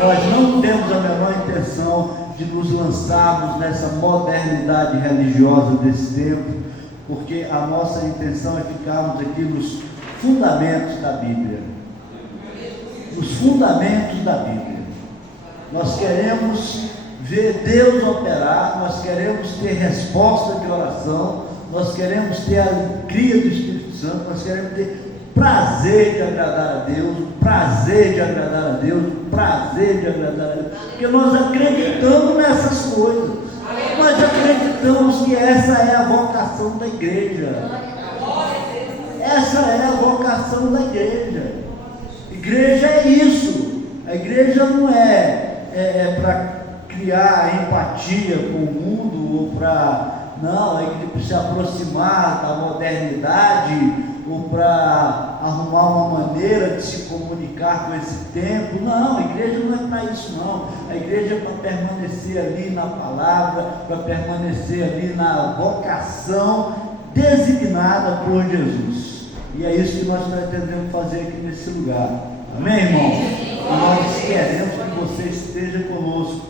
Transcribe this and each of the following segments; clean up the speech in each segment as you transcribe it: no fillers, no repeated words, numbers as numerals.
Nós não temos a menor intenção de nos lançarmos nessa modernidade religiosa desse tempo, porque a nossa intenção é ficarmos aqui nos fundamentos da Bíblia. Nos fundamentos da Bíblia. Nós queremos ver Deus operar, nós queremos ter resposta de oração, nós queremos ter a alegria do Espírito Santo, nós queremos ter prazer de agradar a Deus, prazer de agradar a Deus, prazer de agradar a Deus, porque nós acreditamos nessas coisas, nós acreditamos que essa é a vocação da igreja, essa é a vocação da igreja. Igreja é isso, a igreja não é para criar empatia com o mundo, ou para, não, a igreja precisa se aproximar da modernidade, ou para arrumar uma maneira de se comunicar com esse tempo. Não, a igreja não é para isso não, a igreja é para permanecer ali na palavra, para permanecer ali na vocação designada por Jesus, e é isso que nós pretendemos fazer aqui nesse lugar, amém, irmão? E nós queremos que você esteja conosco,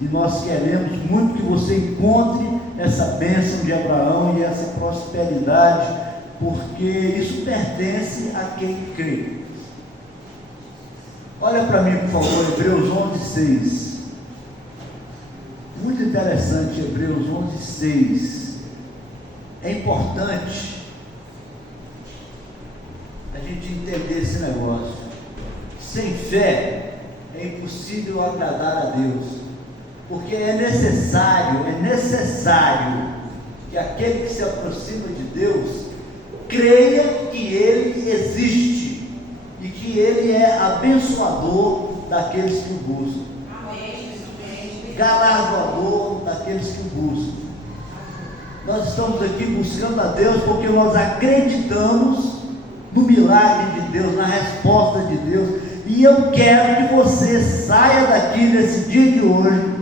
e nós queremos muito que você encontre essa bênção de Abraão e essa prosperidade, porque isso pertence a quem crê. Olha para mim, por favor, Hebreus 11:6. Muito interessante, Hebreus 11:6. É importante a gente entender esse negócio. Sem fé é impossível agradar a Deus, porque é necessário que aquele que se aproxima de Deus creia que Ele existe e que Ele é abençoador daqueles que o buscam, galardoador daqueles que o buscam. Nós estamos aqui buscando a Deus porque nós acreditamos no milagre de Deus, na resposta de Deus, e eu quero que você saia daqui nesse dia de hoje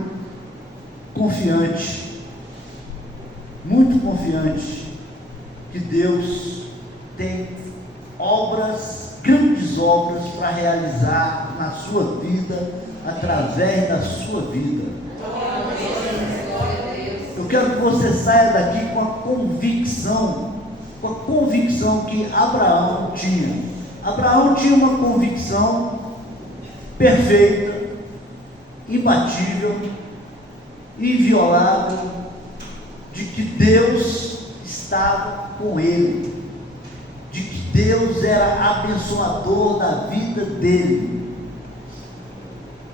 confiante, muito confiante, que Deus tem obras, grandes obras para realizar na sua vida, através da sua vida. Eu quero que você saia daqui com a convicção que Abraão tinha. Abraão tinha uma convicção perfeita, imbatível, inviolável, de que Deus estava com ele, de que Deus era abençoador da vida dele,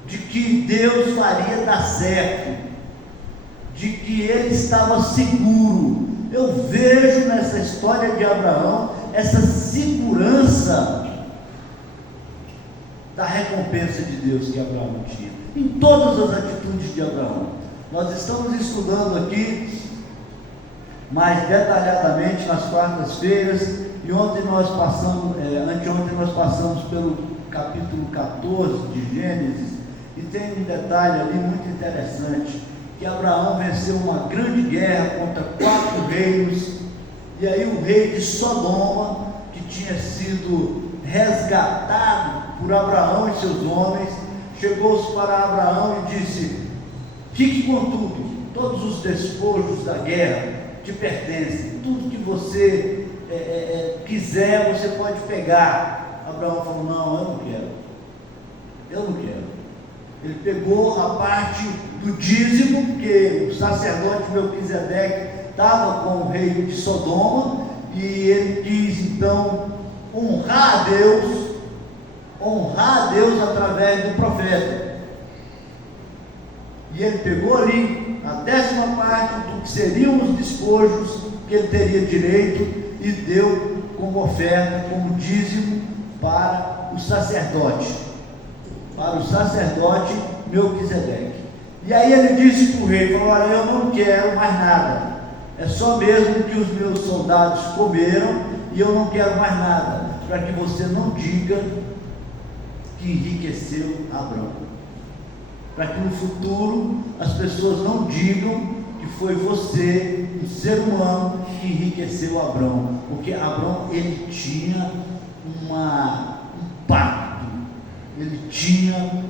de que Deus faria dar certo, de que ele estava seguro. Eu vejo nessa história de Abraão essa segurança da recompensa de Deus que Abraão tinha, em todas as atitudes de Abraão. Nós estamos estudando aqui mais detalhadamente nas quartas-feiras, e ontem nós passamos, anteontem nós passamos pelo capítulo 14 de Gênesis, e tem um detalhe ali muito interessante, que Abraão venceu uma grande guerra contra 4 reinos, e aí o rei de Sodoma, que tinha sido resgatado por Abraão e seus homens, chegou-se para Abraão e disse: fique com tudo, todos os despojos da guerra te pertencem, tudo que você quiser você pode pegar. Abraão falou: não, eu não quero. Ele pegou a parte do dízimo, porque o sacerdote Melquisedeque estava com o rei de Sodoma, e ele quis então honrar a Deus através do profeta, e ele pegou ali a 10ª parte do que seriam os despojos que ele teria direito, e deu como oferta, como dízimo para o sacerdote Melquisedeque. E aí ele disse para o rei, falou: olha, eu não quero mais nada, é só mesmo que os meus soldados comeram, e eu não quero mais nada, para que você não diga que enriqueceu Abraão, para que no futuro as pessoas não digam que foi você, um ser humano, que enriqueceu Abraão, porque Abraão, ele tinha um pacto, ele tinha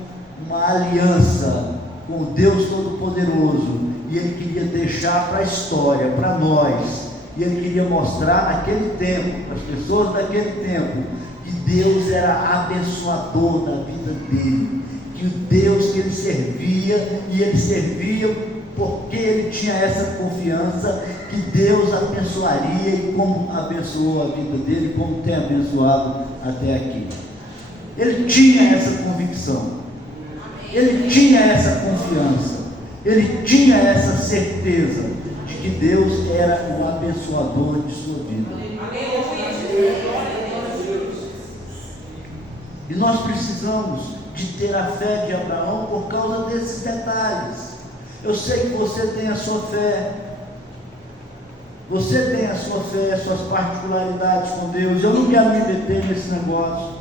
uma aliança com o Deus Todo-Poderoso, e ele queria deixar para a história, para nós, e ele queria mostrar naquele tempo, para as pessoas daquele tempo, que Deus era abençoador da vida dele, que o Deus que ele servia, e ele servia porque ele tinha essa confiança que Deus abençoaria, e como abençoou a vida dele, como tem abençoado até aqui. Ele tinha essa convicção, ele tinha essa confiança, ele tinha essa certeza de que Deus era o abençoador de sua vida. E nós precisamos de ter a fé de Abraão por causa desses detalhes. Eu sei que você tem a sua fé, você tem a sua fé, as suas particularidades com Deus. Eu não quero me meter nesse negócio,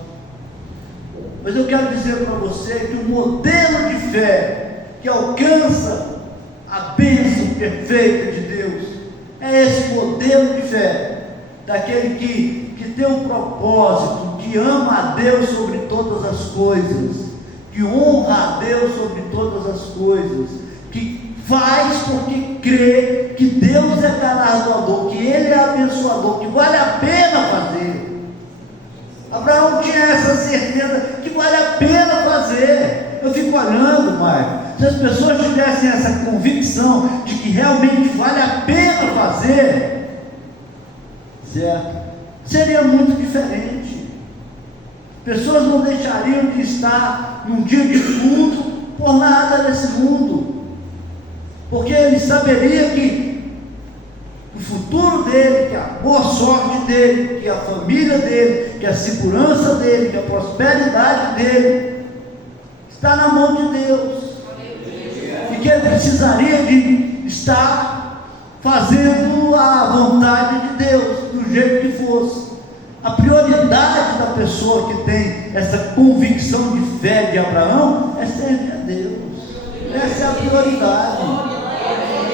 mas eu quero dizer para você que o modelo de fé que alcança a bênção perfeita de Deus é esse modelo de fé, daquele que tem um propósito, que ama a Deus sobre todas as coisas, que honra a Deus sobre todas as coisas, que faz porque crê que Deus é galardoador, que Ele é abençoador, que vale a pena fazer. Abraão tinha essa certeza que vale a pena fazer. Eu fico olhando, Maicon, se as pessoas tivessem essa convicção de que realmente vale a pena fazer, certo? Seria muito diferente. Pessoas não deixariam de estar num dia de culto por nada nesse mundo, porque ele saberia que o futuro dele, que a boa sorte dele, que a família dele, que a segurança dele, que a prosperidade dele está na mão de Deus, e que ele precisaria de estar fazendo a vontade de Deus, do jeito que fosse. A prioridade da pessoa que tem essa convicção de fé de Abraão é servir a Deus. Essa é a prioridade,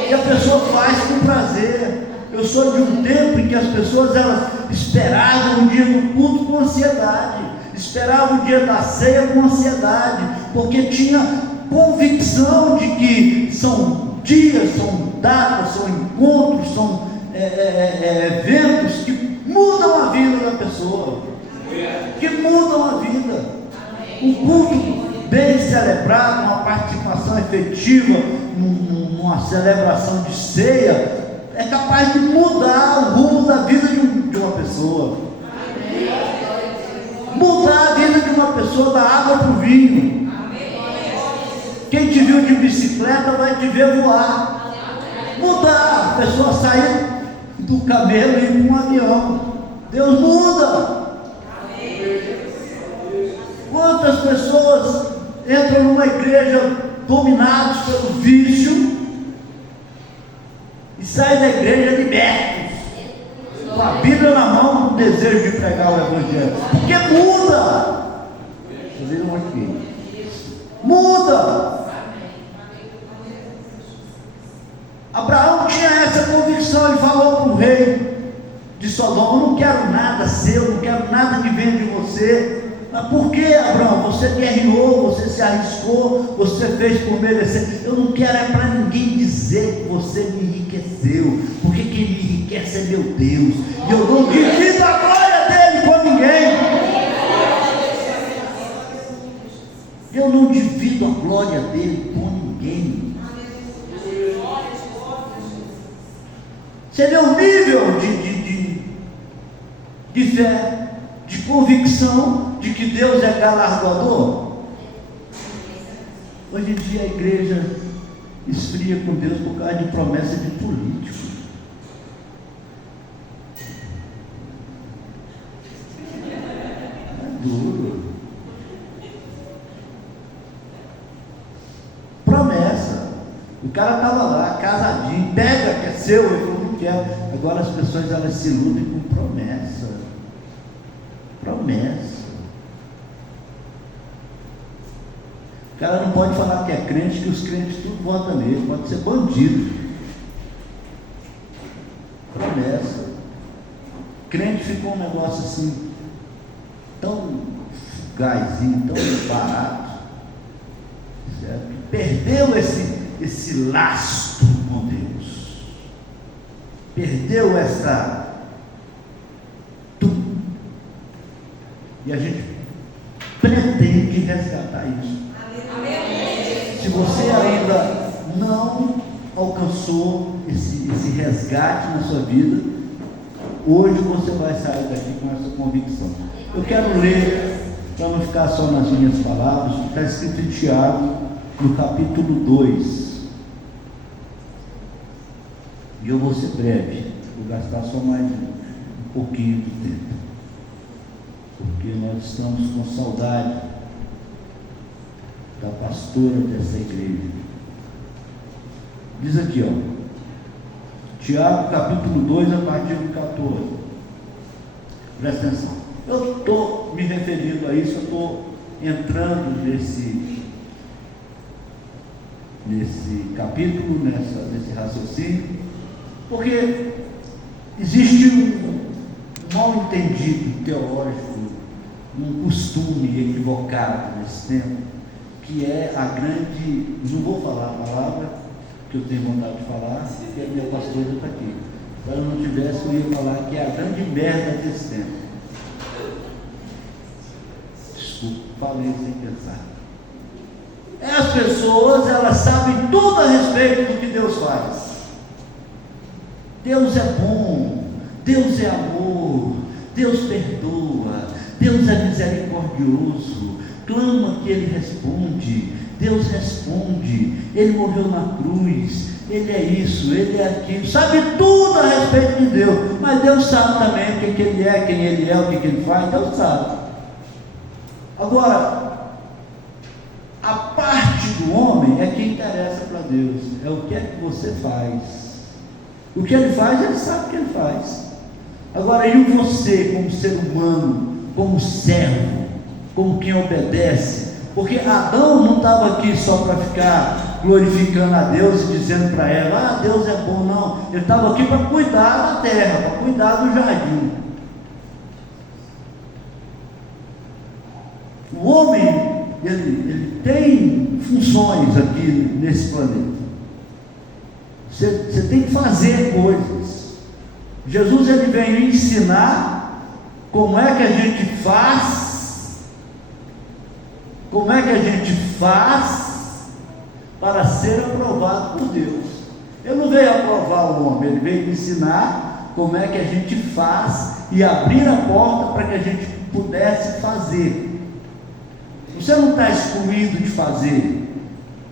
e a pessoa faz com prazer. Eu sou de um tempo em que as pessoas elas esperavam o dia do culto com ansiedade, esperavam o dia da ceia com ansiedade, porque tinha convicção de que são dias, são datas, são encontros, são eventos que mudam a vida da pessoa, que mudam a vida. Um culto bem celebrado, uma participação efetiva, numa celebração de ceia, é capaz de mudar o rumo da vida de uma pessoa, mudar a vida de uma pessoa da água para o vinho. Quem te viu de bicicleta vai te ver voar, mudar a pessoa, sair do camelo e ir para um avião. Deus muda. Quantas pessoas entram numa igreja dominados pelo vício e saem da igreja libertos, com a Bíblia na mão, com o desejo de pregar o Evangelho, porque muda. Vocês viram aqui? Muda. Abraão tinha essa convicção. Ele falou para o rei de Sodoma: eu não quero nada seu, não quero nada que venha de você. Mas por que, Abraão? Você guerreou, você se arriscou, você fez por merecer. Eu não quero é para ninguém dizer que você me enriqueceu, porque quem me enriquece é meu Deus, e eu não divido a glória dele com ninguém. Eu não divido a glória dele com ninguém. Você vê o nível de fé, de convicção de que Deus é galardoador. Hoje em dia a igreja esfria com Deus por causa de promessa de político. É duro. Promessa. O cara estava lá, casadinho, pega que é seu, ele falou: não quero. Agora as pessoas elas se iludem com promessa. Promessa. O cara não pode falar que é crente, que os crentes tudo votam nele, pode ser bandido. Promessa. Crente ficou um negócio assim, tão fugazzinho, tão barato. certo? Perdeu esse lastro com Deus, perdeu essa tudo, e a gente pretende resgatar isso. Se você ainda não alcançou esse resgate na sua vida, hoje você vai sair daqui com essa convicção. Eu quero ler, para não ficar só nas minhas palavras, o que está escrito em Tiago, no capítulo 2. E eu vou ser breve, vou gastar só mais um pouquinho de tempo, porque nós estamos com saudade da pastora dessa igreja. Diz aqui, Tiago capítulo 2, a partir do 14. Presta atenção. Eu estou me referindo a isso, eu estou entrando nesse capítulo, nesse raciocínio, porque existe um mal entendido teológico, um costume equivocado nesse tempo, que é a grande, não vou falar a palavra que eu tenho vontade de falar, porque a minha pastora está aqui. Se ela não tivesse, eu ia falar que é a grande merda desse tempo. Desculpa, falei sem pensar. As pessoas, elas sabem tudo a respeito do que Deus faz. Deus é bom, Deus é amor, Deus perdoa, Deus é misericordioso, clama que Ele responde, Deus responde, Ele morreu na cruz, Ele é isso, Ele é aquilo, sabe tudo a respeito de Deus, mas Deus sabe também o que Ele é, quem Ele é, o que Ele faz, Deus sabe. Agora, a parte do homem é que interessa para Deus, é o que é que você faz. O que Ele faz, Ele sabe o que Ele faz. Agora, e você como ser humano, como servo, como quem obedece? Porque Adão não estava aqui só para ficar glorificando a Deus e dizendo para ela, Deus é bom, não. Ele estava aqui para cuidar da terra, para cuidar do jardim. O homem, ele tem funções aqui nesse planeta. Você tem que fazer coisas. Jesus, ele veio ensinar como é que a gente faz, para ser aprovado por Deus. Ele não veio aprovar o homem, ele veio ensinar como é que a gente faz e abrir a porta para que a gente pudesse fazer. Você não está excluído de fazer.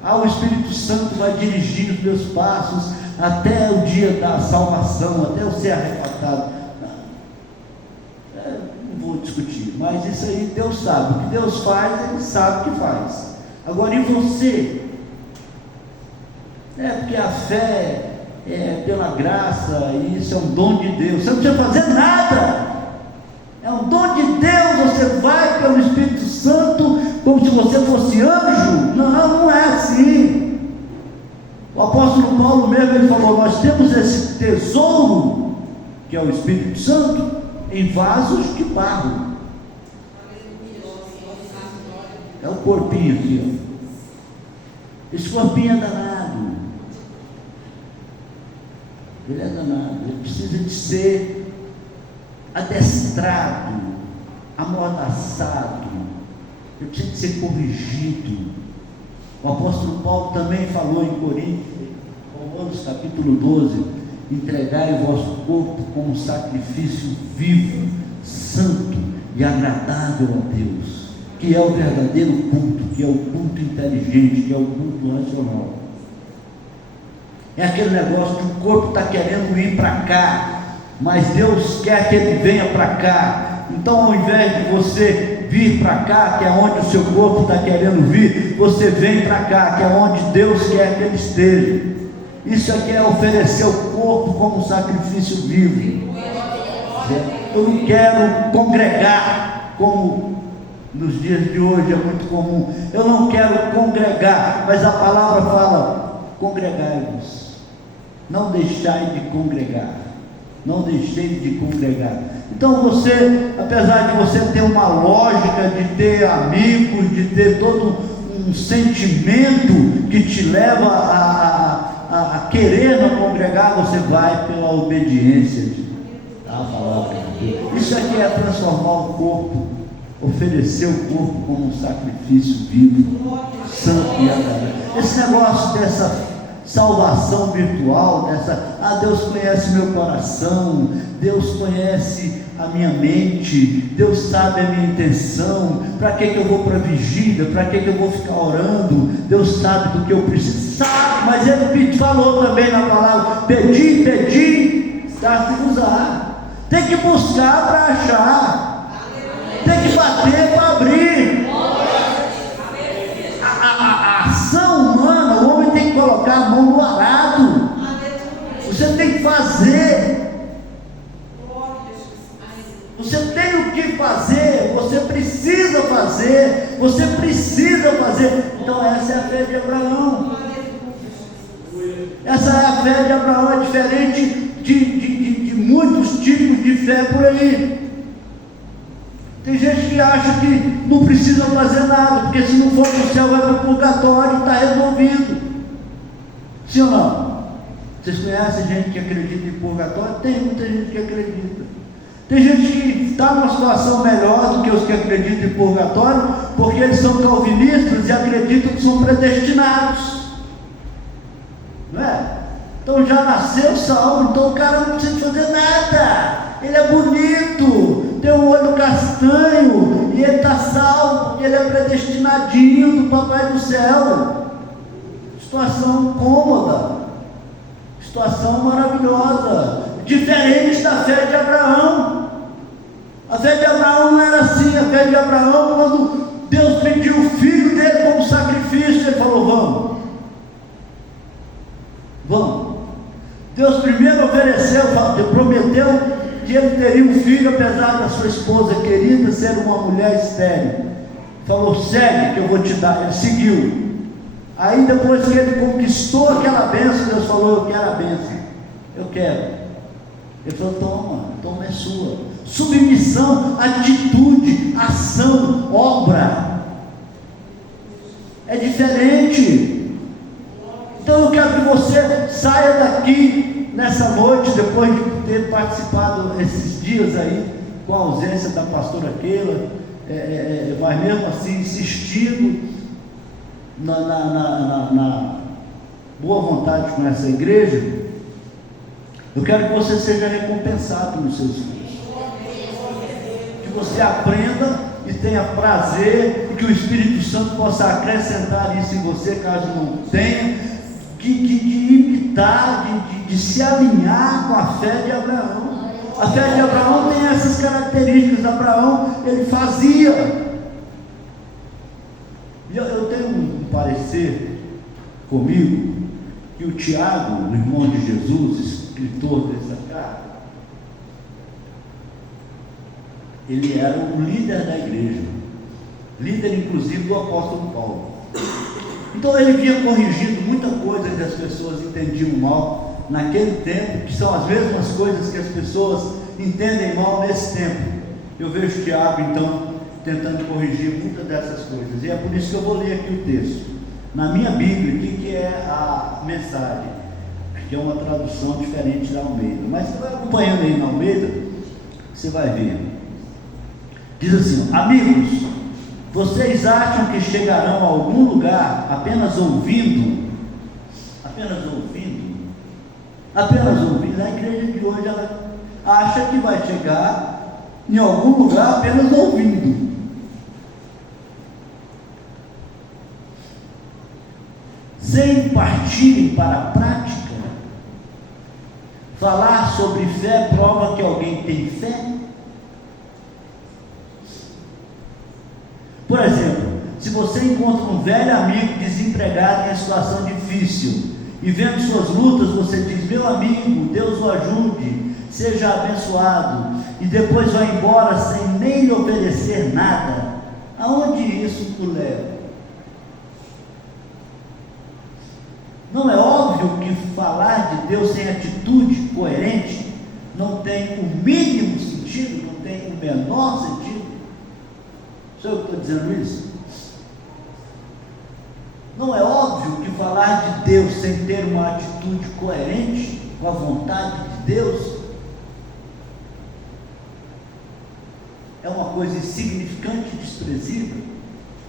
O Espírito Santo vai dirigir os meus passos até o dia da salvação, até eu ser arrebatado. Não vou discutir, mas isso aí Deus sabe. O que Deus faz, Ele sabe o que faz. Agora, e você? Porque a fé é pela graça, e isso é um dom de Deus. Você não precisa fazer nada. É um dom de Deus. Você vai pelo Espírito Santo como se você fosse anjo. Não é assim. O apóstolo Paulo mesmo, ele falou, nós temos esse tesouro, que é o Espírito Santo, em vasos de barro. É o corpinho aqui, Esse corpinho é danado. Ele é danado. Ele precisa de ser adestrado, amordaçado. Ele precisa de ser corrigido. O apóstolo Paulo também falou em Romanos capítulo 12, entregai o vosso corpo como sacrifício vivo, santo e agradável a Deus, que é o verdadeiro culto, que é o culto inteligente, que é o culto racional. É aquele negócio que o corpo está querendo ir para cá, mas Deus quer que ele venha para cá. Então, ao invés de você vir para cá, que é onde o seu corpo está querendo vir, você vem para cá, que é onde Deus quer que ele esteja. Isso aqui é oferecer o corpo como sacrifício vivo. Eu não quero congregar, como nos dias de hoje é muito comum. Eu não quero congregar, mas a palavra fala: congregai-vos. Não deixai de congregar. Não deixei de congregar. Então você, apesar de você ter uma lógica de ter amigos, de ter todo um sentimento que te leva a querer não congregar, você vai pela obediência à palavra de Deus. Isso aqui é transformar o corpo, oferecer o corpo como um sacrifício vivo, santo e agradável. Esse negócio dessa salvação virtual, Deus conhece meu coração, Deus conhece a minha mente, Deus sabe a minha intenção, para que eu vou para a vigília, para que eu vou ficar orando, Deus sabe do que eu preciso, sabe, mas Ele falou também na palavra, pedi, dar-se-vos-á. Tem que buscar para achar, tem que bater para abrir. A ação humana, o homem tem que colocar a mão no arado, você tem que fazer. Você tem o que fazer, você precisa fazer, Então essa é a fé de Abraão. Essa é a fé de Abraão, é diferente de muitos tipos de fé por aí. Tem gente que acha que não precisa fazer nada, porque se não for para o céu vai para o purgatório e está resolvido. Sim ou não? Vocês conhecem gente que acredita em purgatório? Tem muita gente que acredita. Tem gente que está numa situação melhor do que os que acreditam em purgatório, porque eles são calvinistas e acreditam que são predestinados, não é? Então já nasceu salvo, então o cara não precisa fazer nada, ele é bonito, tem um olho castanho, e ele está salvo, porque ele é predestinadinho do Papai do Céu. Situação cômoda, situação maravilhosa, diferente da fé de Abraão. A fé de Abraão não era assim. A fé de Abraão, quando Deus pediu o filho dele como sacrifício, ele falou: vamos. Deus primeiro ofereceu, prometeu que ele teria um filho, apesar da sua esposa querida ser uma mulher estéril. Falou: segue que eu vou te dar. Ele seguiu. Aí depois que ele conquistou aquela bênção, Deus falou: eu quero a bênção, eu quero. Ele falou: toma é sua. Submissão, atitude, ação, obra. É diferente. Então eu quero que você saia daqui nessa noite, depois de ter participado esses dias aí, com a ausência da pastora Keila, mas mesmo assim insistindo na boa vontade com essa igreja. Eu quero que você seja recompensado nos seus filhos, que você aprenda e tenha prazer, e que o Espírito Santo possa acrescentar isso em você, caso não tenha, de imitar, de se alinhar com a fé de Abraão. A fé de Abraão tem essas características. Abraão, ele fazia. E eu tenho um parecer comigo, que o Tiago, o irmão de Jesus, escritor dessa carta, ele era o líder da igreja, líder inclusive do apóstolo Paulo. Então ele vinha corrigindo muita coisa que as pessoas entendiam mal naquele tempo, que são as mesmas coisas que as pessoas entendem mal nesse tempo. Eu vejo Tiago então tentando corrigir muitas dessas coisas, e é por isso que eu vou ler aqui o texto. Na minha Bíblia, que é a mensagem, que é uma tradução diferente da Almeida, mas você vai acompanhando aí na Almeida, você vai ver. Diz assim: amigos, vocês acham que chegarão a algum lugar apenas ouvindo? A igreja de hoje, ela acha que vai chegar em algum lugar apenas ouvindo. Sem partirem para a prática. Falar sobre fé prova que alguém tem fé. Por exemplo, se você encontra um velho amigo desempregado em situação difícil, e vendo suas lutas, você diz: meu amigo, Deus o ajude, seja abençoado, e depois vai embora sem nem lhe oferecer nada, aonde isso o leva? Não é óbvio que falar de Deus sem atitude coerente não tem o mínimo sentido, não tem o menor sentido? Sou eu que estou dizendo isso? falar de Deus sem ter uma atitude coerente com a vontade de Deus é uma coisa insignificante e desprezível.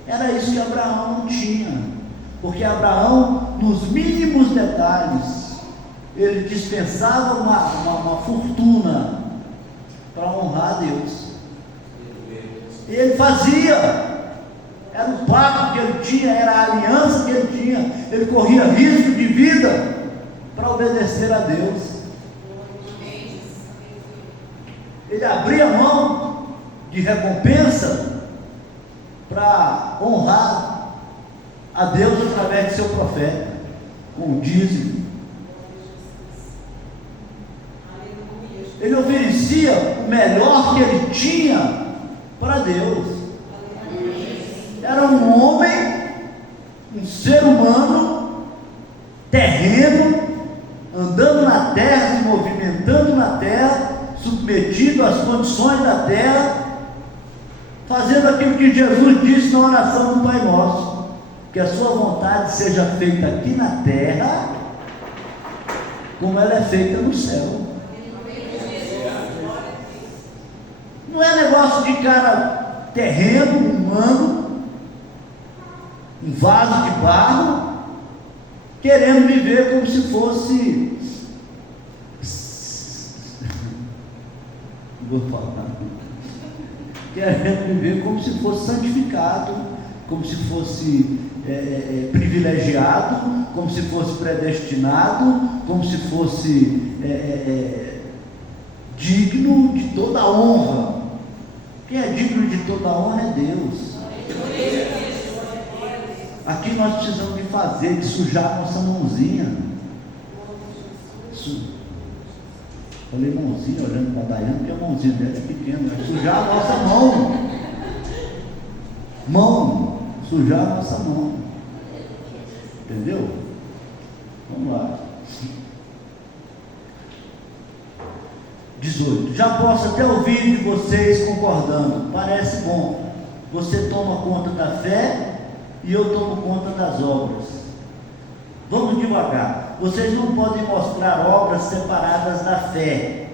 Era isso que Abraão não tinha, porque Abraão, nos mínimos detalhes, ele dispensava uma fortuna para honrar a Deus. Ele fazia, era o pacto que ele tinha, era a aliança que ele tinha, ele corria risco de vida para obedecer a Deus. Ele abria mão de recompensa para honrar a Deus através de seu profeta, com o dízimo. Ele oferecia o melhor que ele tinha para Deus. Era um homem, um ser humano, terreno, andando na terra, se movimentando na terra, submetido às condições da terra, fazendo aquilo que Jesus disse na oração do Pai Nosso: que a sua vontade seja feita aqui na terra, como ela é feita no céu. Não é negócio de cara terreno, humano, um vaso de barro, querendo viver como se fosse, vou falar, querendo viver como se fosse santificado, como se fosse privilegiado, como se fosse predestinado, como se fosse digno de toda a honra. Quem é digno de toda a honra é Deus. Aqui nós precisamos de fazer, de sujar a nossa mãozinha. Falei mãozinha, olhando para a Daiane, porque a mãozinha dela é pequena. É sujar a nossa mão. Mão, sujar a nossa mão. Entendeu? Vamos lá. 18. Já posso até ouvir de vocês concordando. Parece bom. Você toma conta da fé e eu tomo conta das obras. Vamos devagar. Vocês não podem mostrar obras separadas da fé.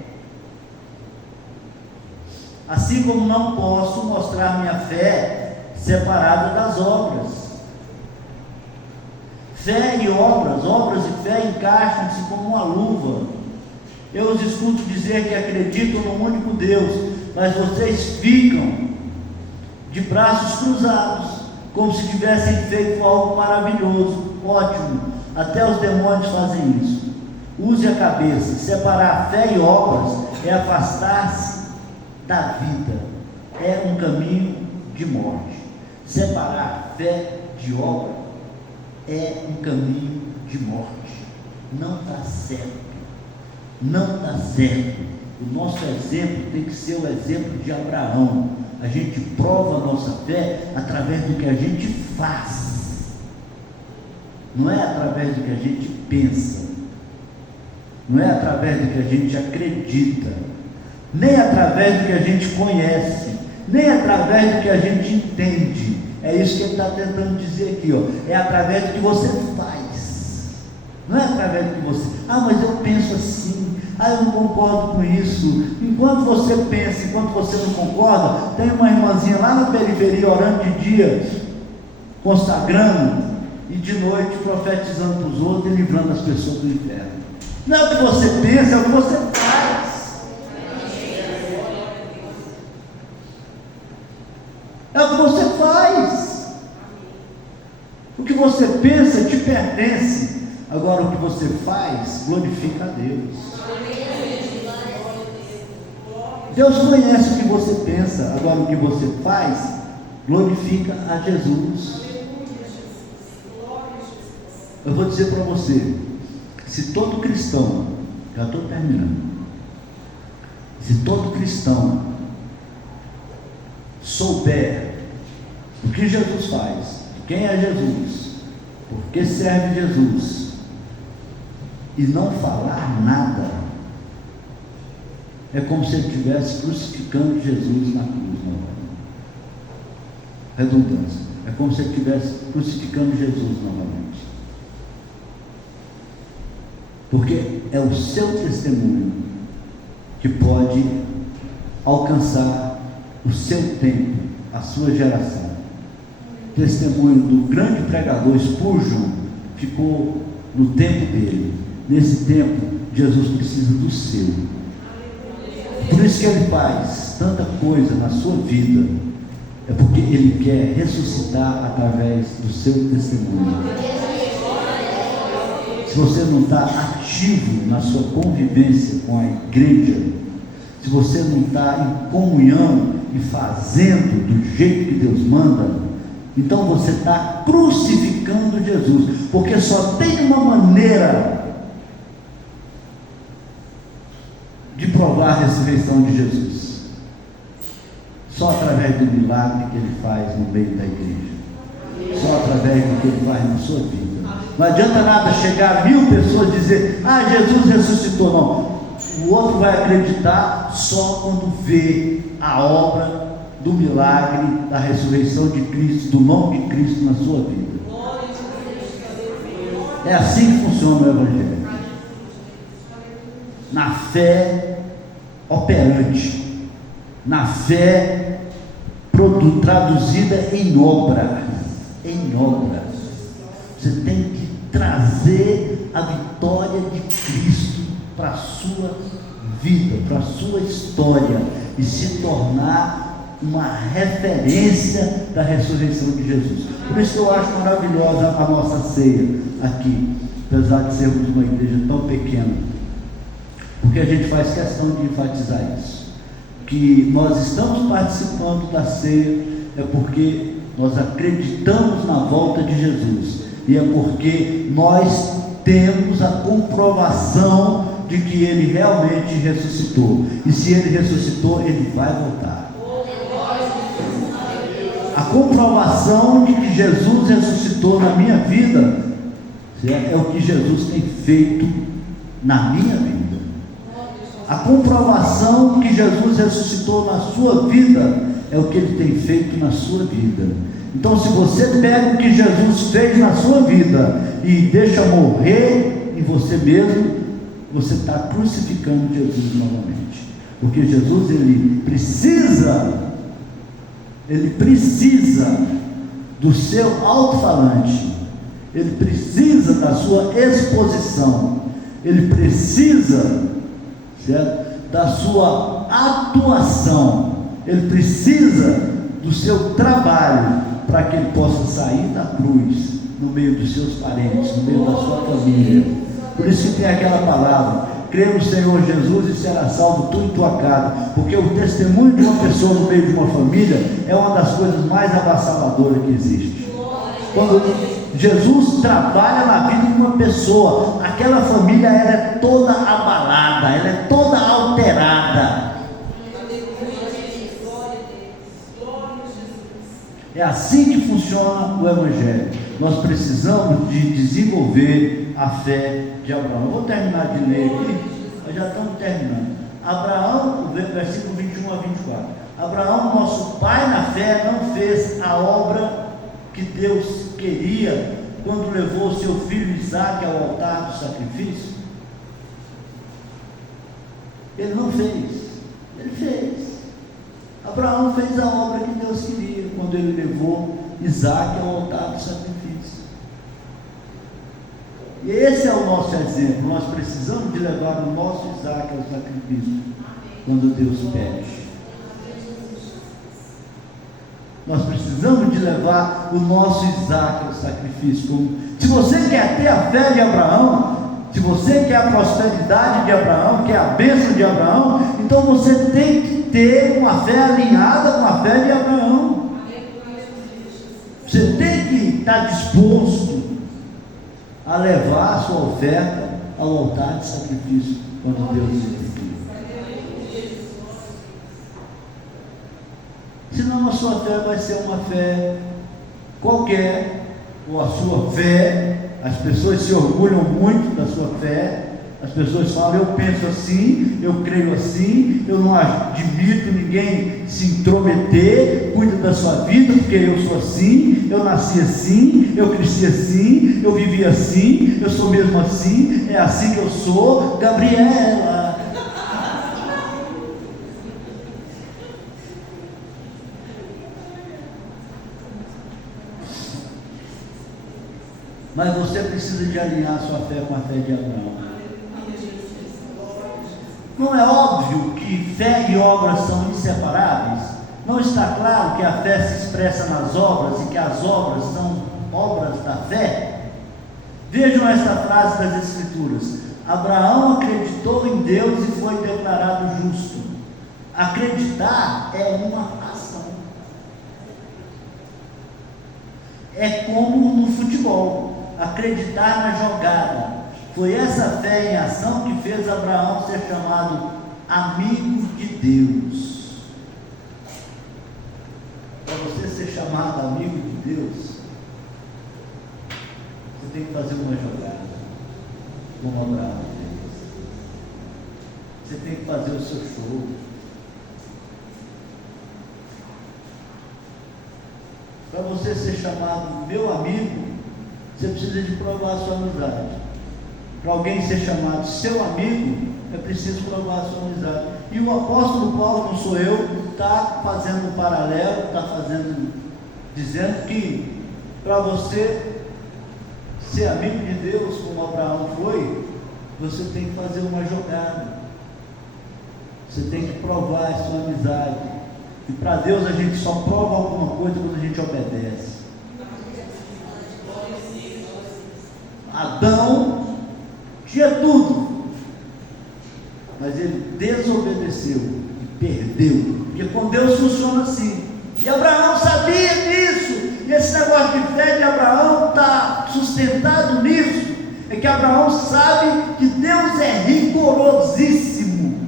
Assim como não posso mostrar minha fé separada das obras. Fé e obras e fé encaixam-se como uma luva. Eu os escuto dizer que acreditam no único Deus, mas vocês ficam de braços cruzados, como se tivessem feito algo maravilhoso, ótimo. Até os demônios fazem isso. Use a cabeça. Separar fé e obras é afastar-se da vida, é um caminho de morte. Separar fé de obra é um caminho de morte. Não está certo. Não está certo. O nosso exemplo tem que ser o exemplo de Abraão. A gente prova a nossa fé através do que a gente faz, não é através do que a gente pensa, não é através do que a gente acredita, nem através do que a gente conhece, nem através do que a gente entende. É isso que ele está tentando dizer aqui, ó. É através do que você faz, não é através do que você, mas eu penso assim, eu não concordo com isso. Enquanto você pensa, enquanto você não concorda, tem uma irmãzinha lá na periferia orando de dia, consagrando, e de noite profetizando para os outros e livrando as pessoas do inferno. Não é o que você pensa, é o que você faz. É o que você faz. O que você pensa te pertence. Agora o que você faz glorifica a Deus. Deus conhece o que você pensa, agora o que você faz glorifica a Jesus. Eu vou dizer para você, se todo cristão, já estou terminando, se todo cristão souber o que Jesus faz, quem é Jesus, por que serve Jesus, e não falar nada, é como se ele estivesse crucificando Jesus na cruz, novamente. Redundância. É como se ele estivesse crucificando Jesus novamente. porque é o seu testemunho que pode alcançar o seu tempo, a sua geração. O testemunho do grande pregador Spurgeon ficou no tempo dele. Nesse tempo, Jesus precisa do seu. Por isso que ele faz tanta coisa na sua vida, é porque ele quer ressuscitar através do seu testemunho. Se você não está ativo na sua convivência com a igreja, se você não está em comunhão e fazendo do jeito que Deus manda, então você está crucificando Jesus, porque só tem uma maneira de provar a ressurreição de Jesus, só através do milagre que ele faz no meio da igreja, só através do que ele faz na sua vida. Não adianta nada chegar 1000 pessoas e dizer: ah, Jesus ressuscitou. Não, o outro vai acreditar só quando vê a obra do milagre da ressurreição de Cristo, do nome de Cristo na sua vida. É assim que funciona o Evangelho, na fé operante, na fé traduzida em obra. Em obra, você tem que trazer a vitória de Cristo para a sua vida, para a sua história, e se tornar uma referência da ressurreição de Jesus. Por isso que eu acho maravilhosa a nossa ceia aqui, apesar de sermos uma igreja tão pequena, porque a gente faz questão de enfatizar isso, que nós estamos participando da ceia é porque nós acreditamos na volta de Jesus, e é porque nós temos a comprovação de que ele realmente ressuscitou, e se ele ressuscitou, ele vai voltar. A comprovação de que Jesus ressuscitou na minha vida é o que Jesus tem feito na minha vida. A comprovação que Jesus ressuscitou na sua vida é o que ele tem feito na sua vida. Então, se você pega o que Jesus fez na sua vida e deixa morrer em você mesmo, você está crucificando Jesus novamente. Porque Jesus, ele precisa do seu alto-falante, ele precisa da sua exposição, ele precisa, certo, da sua atuação, ele precisa do seu trabalho, para que ele possa sair da cruz no meio dos seus parentes, no meio da sua família. Por isso que tem aquela palavra: crê no Senhor Jesus e será salvo tu e tua casa. Porque o testemunho de uma pessoa no meio de uma família é uma das coisas mais avassaladoras que existe. Quando Jesus trabalha na vida de uma pessoa, aquela família, ela é toda abalada, ela é toda alterada. É assim que funciona o Evangelho. Nós precisamos de desenvolver a fé de Abraão. Eu vou terminar de ler aqui, nós já estamos terminando. Abraão, versículo 21 a 24. Abraão, nosso pai na fé, não fez a obra que Deus queria quando levou seu filho Isaque ao altar do sacrifício? Ele não fez, ele fez. Abraão fez a obra que Deus queria quando ele levou Isaque ao altar do sacrifício. E esse é o nosso exemplo. Nós precisamos de levar o nosso Isaque ao sacrifício quando Deus pede. Nós precisamos de levar o nosso Isaque ao sacrifício. Se você quer ter a fé de Abraão, se você quer a prosperidade de Abraão, quer a bênção de Abraão, então você tem que ter uma fé alinhada com a fé de Abraão. Você tem que estar disposto a levar a sua oferta ao altar de sacrifício quando Deus pedir. Senão a sua fé vai ser uma fé qualquer, ou a sua fé, as pessoas se orgulham muito da sua fé, As pessoas falam, eu penso assim, eu creio assim, eu não admito ninguém se intrometer, cuida da sua vida, porque eu sou assim, eu nasci assim, eu cresci assim, eu vivi assim, eu sou mesmo assim, é assim que eu sou, Gabriela. Mas você precisa de alinhar sua fé com a fé de Abraão. Não é óbvio que fé e obras são inseparáveis? Não está claro que a fé se expressa nas obras e que as obras são obras da fé? Vejam esta frase das Escrituras: Abraão acreditou em Deus e foi declarado justo. Acreditar é uma ação. É como no futebol, acreditar na jogada. Foi essa fé em ação que fez Abraão ser chamado amigo de Deus. Para você ser chamado amigo de Deus, você tem que fazer uma jogada, como Abraão fez. Você tem que fazer o seu show. Para você ser chamado meu amigo, você precisa de provar a sua amizade. Para alguém ser chamado seu amigo, é preciso provar a sua amizade. E o apóstolo Paulo, não sou eu, está fazendo um paralelo, dizendo que para você ser amigo de Deus, como Abraão foi, você tem que fazer uma jogada. Você tem que provar a sua amizade. E para Deus a gente só prova alguma coisa quando a gente obedece. Adão tinha tudo, mas ele desobedeceu e perdeu, porque com Deus funciona assim. E Abraão sabia disso, e esse negócio de fé de Abraão está sustentado nisso, é que Abraão sabe que Deus é rigorosíssimo.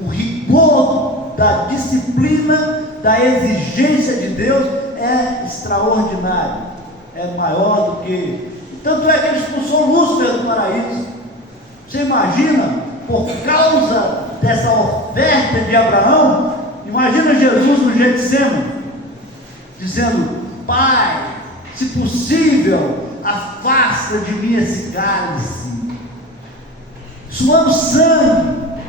O rigor da disciplina, da exigência de Deus é extraordinário, é maior do que... Tanto é que ele expulsou Lúcifer do paraíso. Você imagina, por causa dessa oferta de Abraão, imagina Jesus no Getsemane, dizendo: Pai, se possível, afasta de mim esse cálice, suando sangue.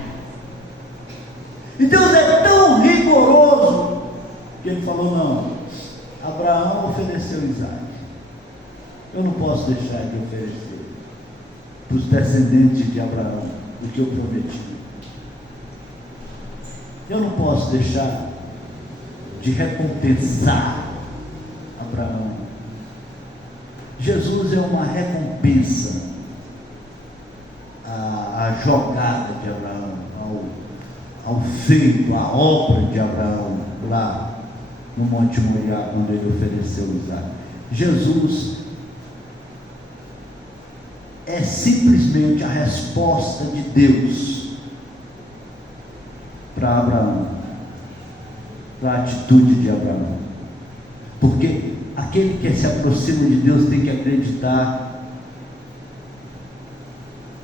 E Deus é tão rigoroso que ele falou: não, Abraão ofereceu Isaac, eu não posso deixar de oferecer para os descendentes de Abraão o que eu prometi. Eu não posso deixar de recompensar Abraão. Jesus é uma recompensa à jogada de Abraão, ao feito, à obra de Abraão lá no Monte Moriá, quando ele ofereceu Isaac. Jesus é simplesmente a resposta de Deus para Abraão, para a atitude de Abraão. Porque aquele que se aproxima de Deus tem que acreditar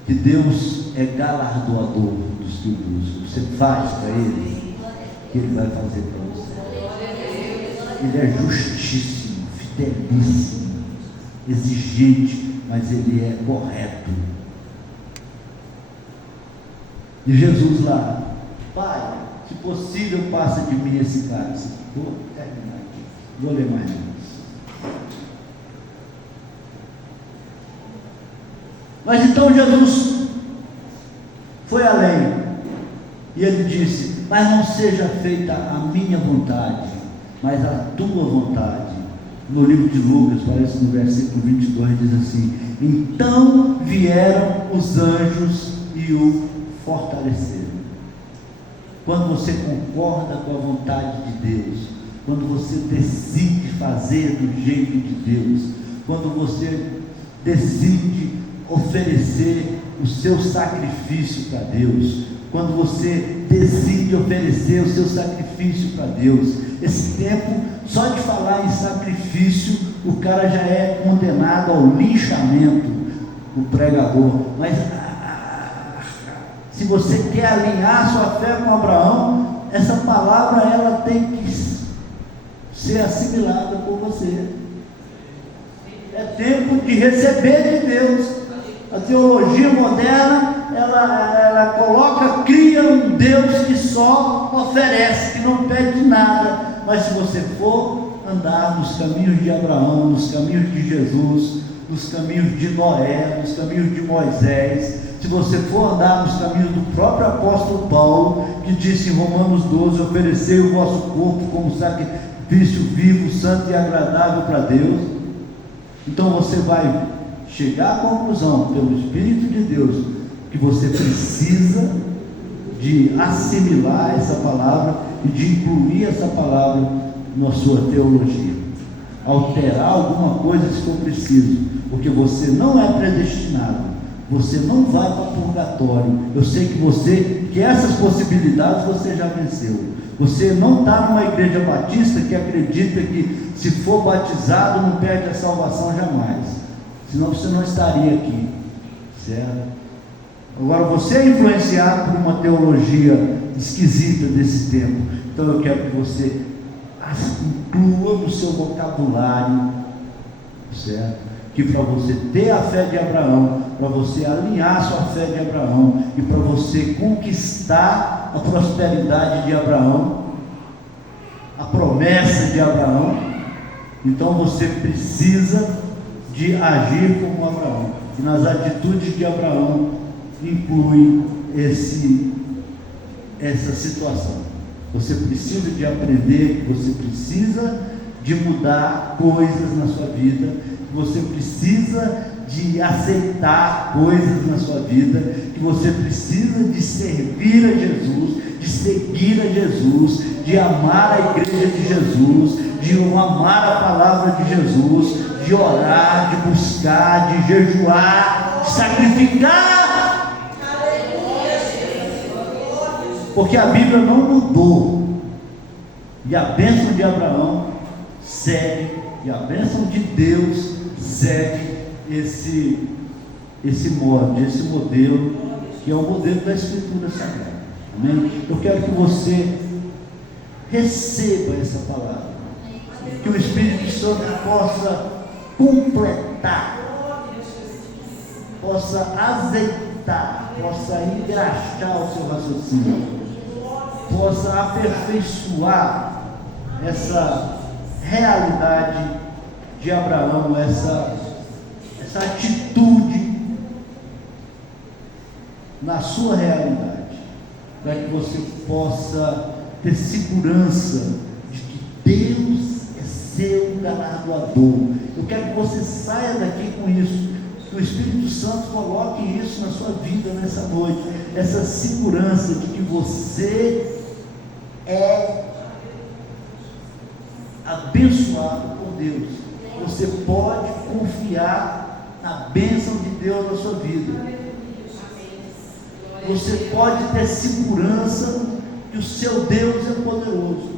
que Deus é galardoador dos que o buscam. Você faz para Ele, que Ele vai fazer para você. Ele é justíssimo, fidelíssimo, exigente, mas Ele é correto. E Jesus lá: Pai, se possível, passa de mim esse cálice. Vou terminar aqui, vou ler mais um. Mas então Jesus foi além, e ele disse: mas não seja feita a minha vontade, mas a tua vontade. No livro de Lucas, parece no versículo 22, diz assim: então vieram os anjos e o fortaleceram. Quando você concorda com a vontade de Deus, quando você decide fazer do jeito de Deus, quando você decide oferecer o seu sacrifício para Deus, quando você decide oferecer o seu sacrifício para Deus, esse tempo, só de falar em sacrifício, o cara já é condenado ao linchamento. o pregador, mas se você quer alinhar sua fé com Abraão, essa palavra ela tem que ser assimilada por você. É tempo de receber de Deus. A teologia moderna, ela cria um Deus que só oferece, que não pede nada. Mas se você for andar nos caminhos de Abraão, nos caminhos de Jesus, nos caminhos de Noé, nos caminhos de Moisés, se você for andar nos caminhos do próprio apóstolo Paulo, que disse em Romanos 12, oferecei o vosso corpo como sacrifício vivo, santo e agradável para Deus, então você vai chegar à conclusão, pelo Espírito de Deus, que você precisa de assimilar essa palavra e de incluir essa palavra na sua teologia, alterar alguma coisa se for preciso, porque você não é predestinado, você não vai para o purgatório. Eu sei que essas possibilidades você já venceu. Você não está numa igreja batista que acredita que se for batizado não perde a salvação jamais, senão você não estaria aqui, certo? Agora você é influenciado por uma teologia esquisita desse tempo, então eu quero que você inclua no seu vocabulário, certo? Que para você ter a fé de Abraão, para você alinhar a sua fé de Abraão e para você conquistar a prosperidade de Abraão, a promessa de Abraão, então você precisa de agir como Abraão. E nas atitudes de Abraão inclui essa situação. Você precisa de aprender, você precisa de mudar coisas na sua vida, você precisa de aceitar coisas na sua vida, que você precisa de servir a Jesus, de seguir a Jesus, de amar a igreja de Jesus, de amar a palavra de Jesus, de orar, de buscar, de jejuar, de sacrificar. Porque a Bíblia não mudou, e a bênção de Abraão segue, e a bênção de Deus segue esse modelo, que é o modelo da Escritura Sagrada. Amém? Eu quero que você receba essa palavra, que o Espírito Santo possa completar, possa azeitar, possa engraxar o seu raciocínio, possa aperfeiçoar essa realidade de Abraão, essa atitude na sua realidade, para que você possa ter segurança de que Deus é seu galardoador. Eu quero que você saia daqui com isso, que o Espírito Santo coloque isso na sua vida nessa noite, essa segurança de que você é abençoado por Deus. Você pode confiar na bênção de Deus na sua vida. Você pode ter segurança que o seu Deus é poderoso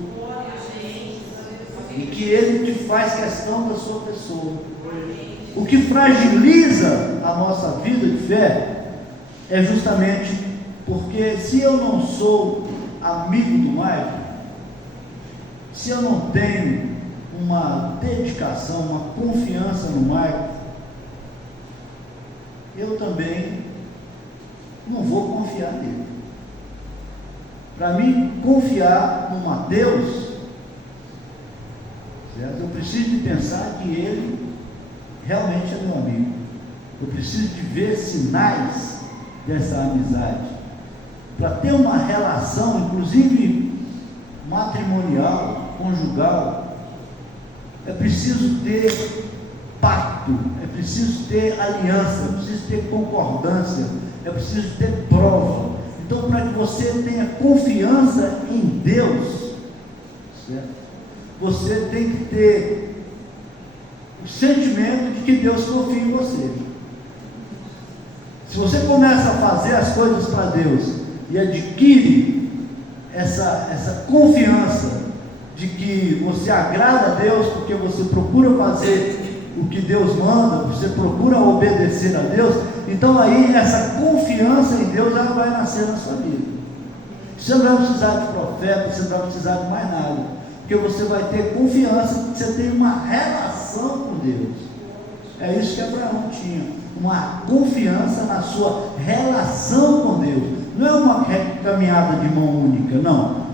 e que Ele te faz questão da sua pessoa. O que fragiliza a nossa vida de fé é justamente porque, se eu não sou amigo do Maicon, se eu não tenho uma dedicação, uma confiança no Maicon, eu também não vou confiar nele. Para mim, confiar no Mateus, certo? Eu preciso de pensar que ele realmente é meu amigo. Eu preciso de ver sinais dessa amizade. Para ter uma relação, inclusive matrimonial, conjugal, é preciso ter pacto, é preciso ter aliança, é preciso ter concordância, é preciso ter prova. Então, para que você tenha confiança em Deus, certo? Você tem que ter o sentimento de que Deus confia em você. Se você começa a fazer as coisas para Deus e adquire essa confiança de que você agrada a Deus, porque você procura fazer o que Deus manda, você procura obedecer obedecer a Deus, então aí essa confiança em Deus, ela vai nascer na sua vida. Você não vai precisar de profeta, você não vai precisar de mais nada, porque você vai ter confiança, porque você tem uma relação com Deus. É isso que Abraão tinha, uma confiança na sua relação com Deus. Não é uma caminhada de mão única, não.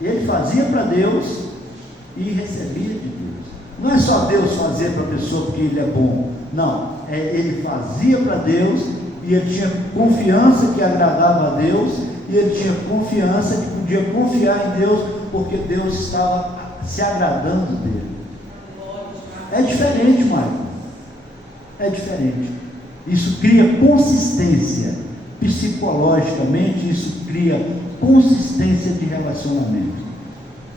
Ele fazia para Deus e recebia de Deus. Não é só Deus fazer para a pessoa porque ele é bom, não, ele fazia para Deus e ele tinha confiança que agradava a Deus, e ele tinha confiança que podia confiar em Deus, porque Deus estava se agradando dele. É diferente, Maicon, é diferente. Isso cria consistência, psicologicamente isso cria consistência de relacionamento.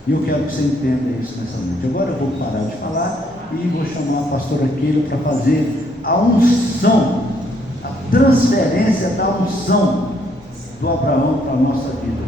E eu quero que você entenda isso nessa noite. Agora eu vou parar de falar e vou chamar a pastora Keila para fazer a unção, a transferência da unção do Abraão para a nossa vida.